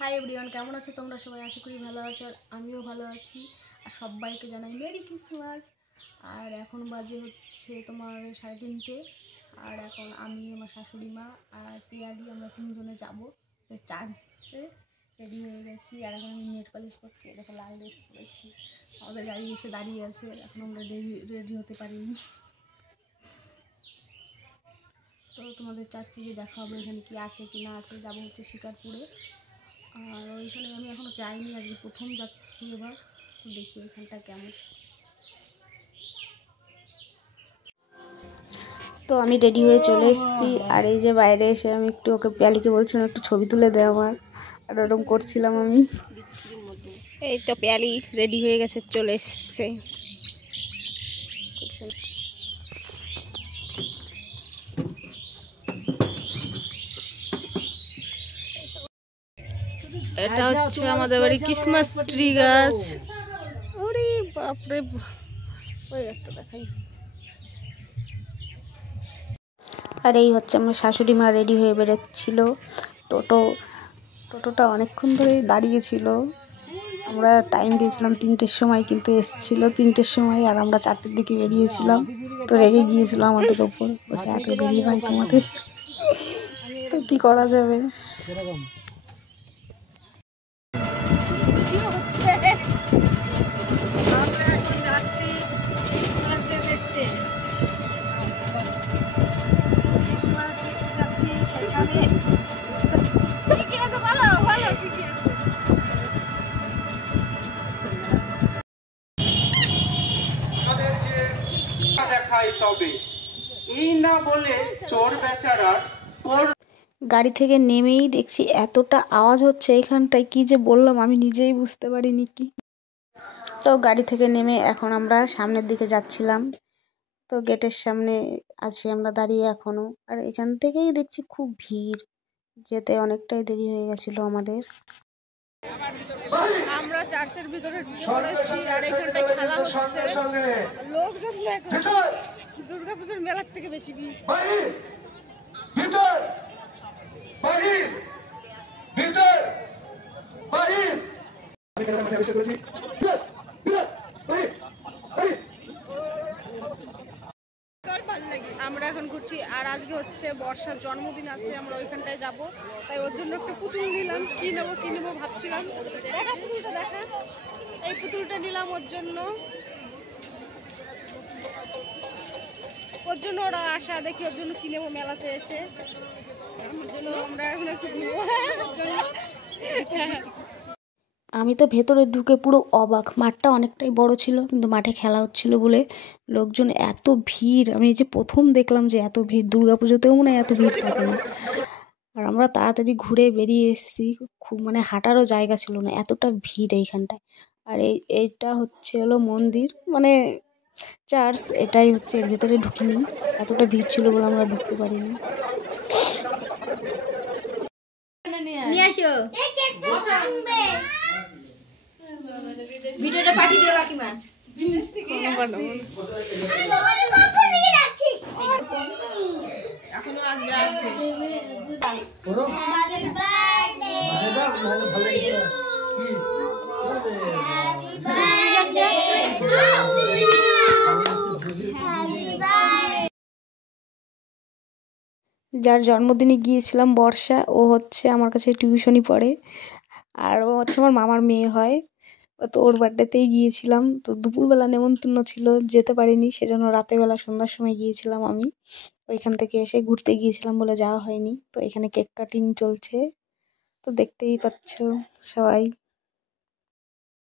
Hi everyone, কেমন আছো তোমরা সবাই? আশা করি ভালো আছো, আর আমিও ভালো আছি। আর সবাইকে জানাই মেরি ক্রিসমাস। আর এখন বাজে হচ্ছে তোমার 3:30, আর এখন আমি, আমার শাশুড়ি মা আর পিয়ালি আমরা তিনজনে যাবো চার্চে। রেডি হয়ে গেছি, আর এখন আমি নেট পলিশ করছি। দেখো লাল ড্রেস পরেছি, আমাদের গাড়ি এসে দাঁড়িয়ে আছে, এখন আমরা রেডি হতে পারিনি। তো তোমাদের চার্চে গিয়ে দেখা হবে এখানে কি আছে কি না আছে। যাবো হচ্ছে শিকারপুরে, আর ওইখানে আমি এখনও যাইনি, আজকে প্রথম যাচ্ছি। এবার দেখি ওইখানটা কেমন। তো আমি রেডি হয়ে চলে এসেছি, আর এই যে বাইরে এসে আমি একটু ওকে পিয়ালিকে বলছিলাম একটু ছবি তুলে দে আমার, আর ওরকম করছিলাম আমি। এই তো পিয়ালি রেডি হয়ে গেছে, চলে এসছে। এটা হচ্ছে আমাদের বাড়ি ক্রিসমাস ট্রি গাছ। ওরে বাপরে, ওই গাছটা দেখাই। আর এই হচ্ছে আমার শাশুড়ি মা রেডি হয়ে বেরোচ্ছিল। টোটোটা অনেকক্ষণ ধরে দাঁড়িয়েছিল। আমরা টাইম দিয়েছিলাম 3টের সময়, কিন্তু এসেছিল 3টের সময়, আর আমরা 4টের দিকে বেরিয়েছিলাম। তো রেগে গিয়েছিল আমাদের ওপর, বলছে এত দেরি হয় তোমাদের, তো কি করা যাবে। গাড়ি থেকে নেমেই দেখছি এতটা আওয়াজ হচ্ছে এখানটায়, কি যে বললাম আমি নিজেই বুঝতে পারিনি কি। তো গাড়ি থেকে নেমে এখন আমরা সামনের দিকে যাচ্ছিলাম। তো গেটের সামনে আছি আমরা দাঁড়িয়ে এখনো, আর এখান থেকেই দেখছি খুব ভিড়, যেতে অনেকটাই দেরি হয়ে গেছিল আমাদের। আমরা চার্চের ভিতরে পড়েছি, আর এখানটায় খেলা হচ্ছে। লোকজন দেখো, দুর্গাপূজার মেলার থেকে বেশি ভিড়। ভিতর বাহির, ভিতর বাহির। আমরা এখন ঘুরছি, আর আজকে হচ্ছে বর্ষার জন্মদিন আছে, আমরা ওইখানটায় যাব। তাই ওর জন্য একটু পুতুল নিলাম। কি নেবো ভাবছিলাম। দেখা পুতুলটা, দেখা এই পুতুলটা নিলাম ওর জন্য। ওরা আশা দেখি ওর জন্য কি নেবো মেলাতে এসে। আমার জন্য আমরা এখন একটু ঘুরবো। আমি তো ভেতরে ঢুকে পুরো অবাক। মাঠটা অনেকটাই বড় ছিল, কিন্তু মাঠে খেলা হচ্ছিল বলে লোকজন এত ভিড়, আমি এই যে প্রথম দেখলাম যে এত ভিড়। দুর্গাপুজোতেও মনে হয় এত ভিড় থাকে না। আর আমরা তাড়াতাড়ি ঘুরে বেরিয়ে এসেছি, খুব মানে হাঁটারও জায়গা ছিল না, এতটা ভিড় এইখানটায়। আর এইটা হলো মন্দির, মানে চার্চ, এটাই হচ্ছে। এর ভেতরে ঢুকিনি, এতটা ভিড় ছিল বলে আমরা ঢুকতে পারিনি। ভিডিওটা পাঠিয়ে দিও কাকিমা। এখনো আসবে আছে। যার জন্মদিনে গিয়েছিলাম বর্ষা, ও হচ্ছে আমার কাছে টিউশনি পড়ে, আর ও হচ্ছে আমার মামার মেয়ে হয়। তো ওর বার্থডেতেই গিয়েছিলাম। তো দুপুরবেলা নেমন্তন্ন ছিল, যেতে পারিনি, সেজন্য রাতেরবেলা সন্ধ্যার সময় গিয়েছিলাম আমি। ওইখান থেকে এসে ঘুরতে গিয়েছিলাম বলে যাওয়া হয়নি। তো এখানে কেক কাটিং চলছে, তো দেখতেই পাচ্ছ সবাই।